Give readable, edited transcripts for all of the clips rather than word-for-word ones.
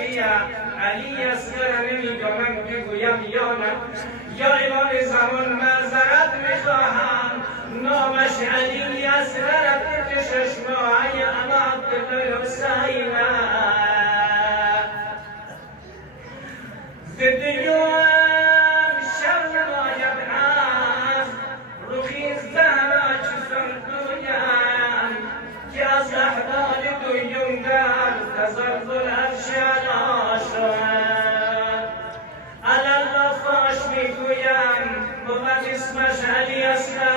علی اصغر نمیدانم که گویم یا نه. یا امام زمان معذرت میخواهم، نامش علی اصغر که چشمای اما عبدالله حسین زدیوم شر باید از رخی زهرا چسان دویم که از احوال دویم در تزلزل افشانا شد. الله فاش میگویم بود اسمش علی اصغر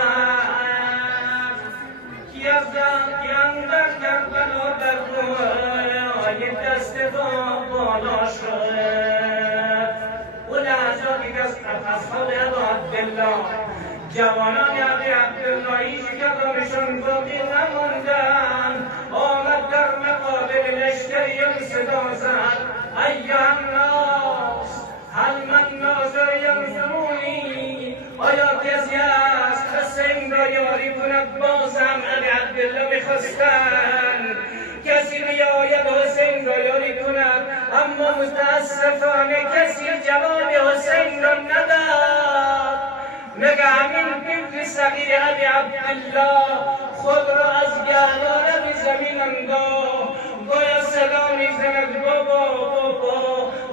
که اندر گردن و در روی دست بالا شد. اصحاب ابا عبدالله، جوانان ابی عبداللهی که کدامشون باقی نموندن، آمد در مقابل لشکری صدا زد ایها الناس هل من ناظر ینظرونی، آیا کسی است حسین را یاری کند؟ بازم ابی عبدالله میخواستن کسی بیاید حسین را یاری کند، اما متاسفانه کسی جواب حسین را نداد. مگه همین طفل صغیر ابی عبدالله خود را از گهواره به زمین انداخت، گویا صدا میزند بابا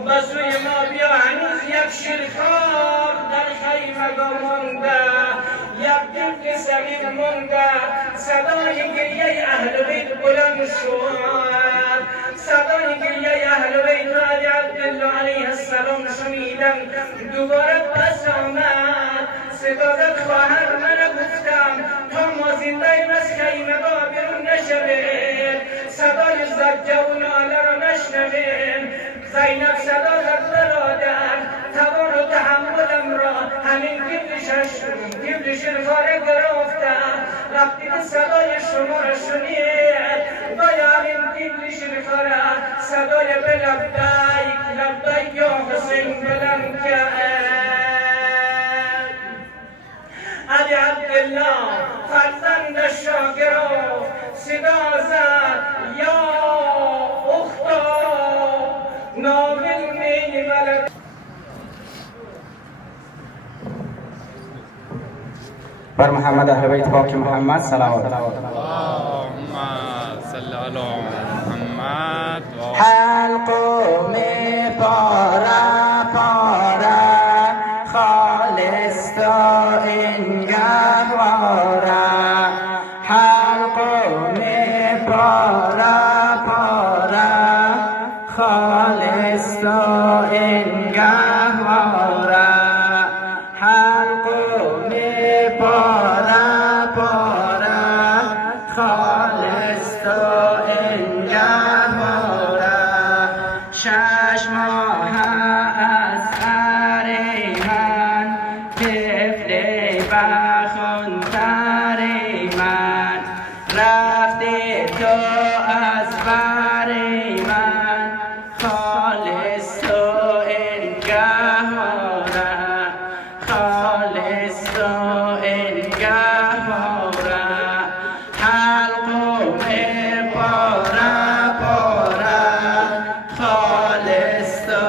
به سوی ما بیا، هنوز یک شیرخوار در خیمه مانده، یک طفل صغیر مانده. صدای گریه اهل بیت بلند شد، صدای گریه اهل بیت را ابی عبدالله علیه السلام شنیدم. دوباره پس آمد صدا زد خواهر من گفتم تا ما زنده ایم از خیمه را بیرون نشویم، صدای زجه و ناله را نشنویم. زینب صدا زد برادر توان و تحملم را همین طفل شیرخواره گرفتم. وقتی که صدای شما را شنید باید همین طفل شیرخواره صدای به لبیک یا حسین بلند کرد. ابی عبدالله فرزندش را گرفت، صدا زد یا اختا ناول می ولد. بر محمد اهل بیت پاک محمد صلوات. اللهم صل علی محمد. حلقوم پاره پاره خالص تا این گهواره، حلقوم پاره پاره خالص تا این گهواره، حلقوم پاره پاره خالص تا این گهواره. شش ماه از من طفل بخونتر من رفته تو از بر من، خالص تو این گهواره، خالص تو این گهواره، حلقوم پاره پاره خالص تو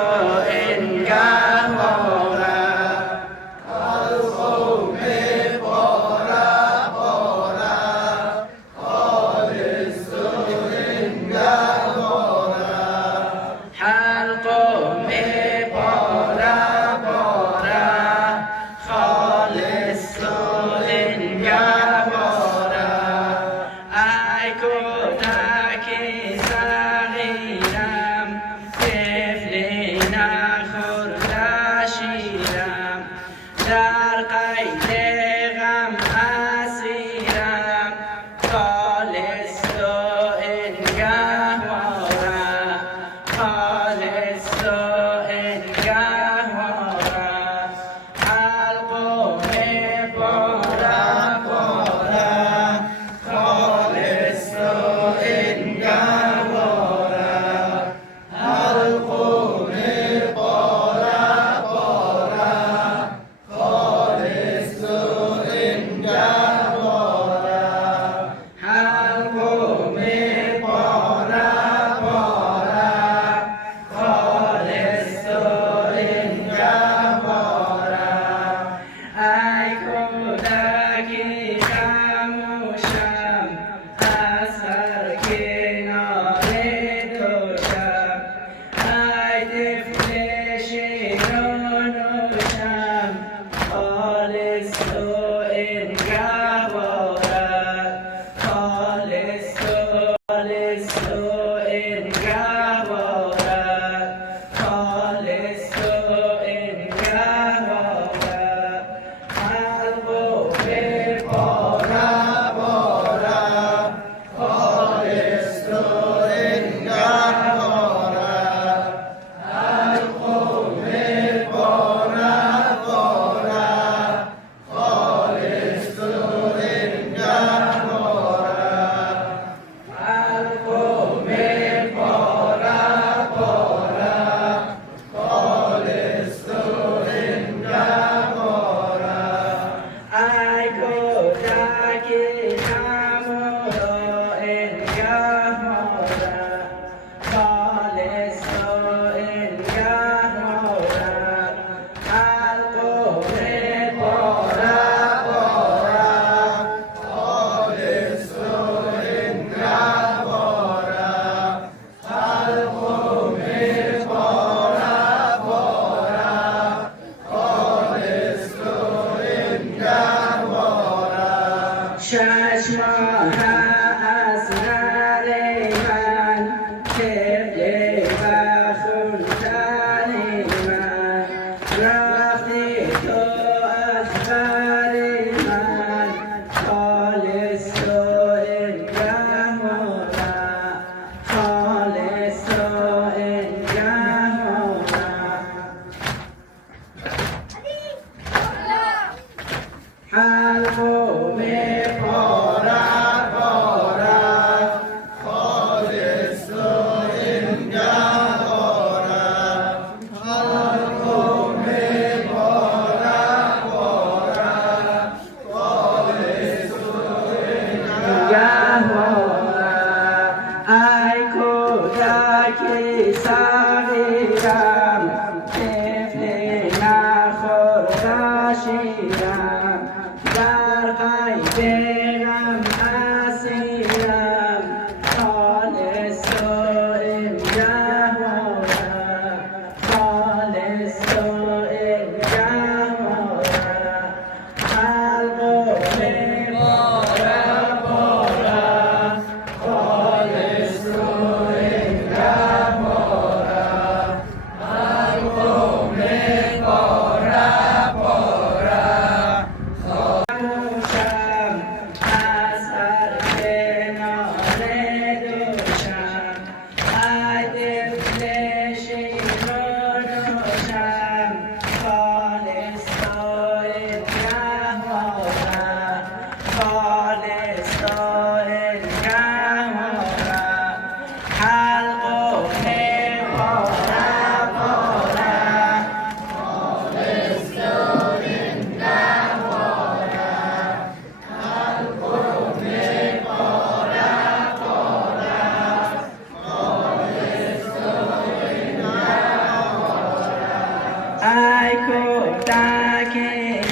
تک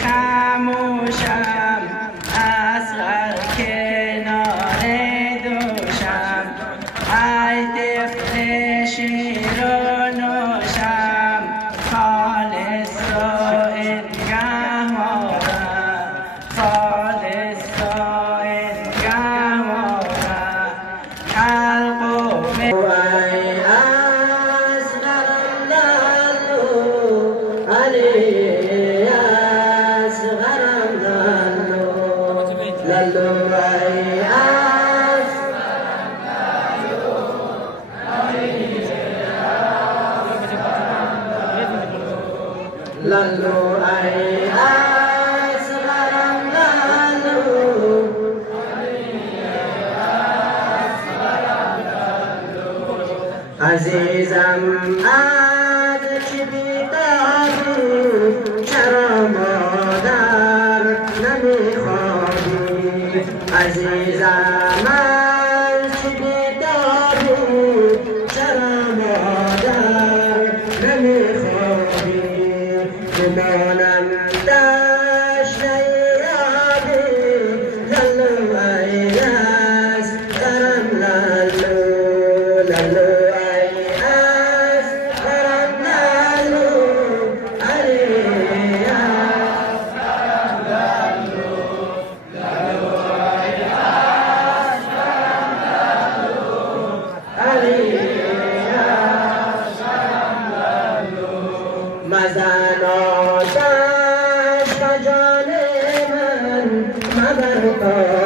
خموشم اصغر کنار دوشم ای طفل شیر و نوشم خالص و انگهارم خالص و انگهارم خلق و عزیزم از چی بی‌تابی چرا مادر نمیخوابی عزیزم از چی بی‌تابی چرا مادر نمیخوابی گمانم تشنه یابی لالو ای از درم لالو لالو مزن آتش و جان من مبر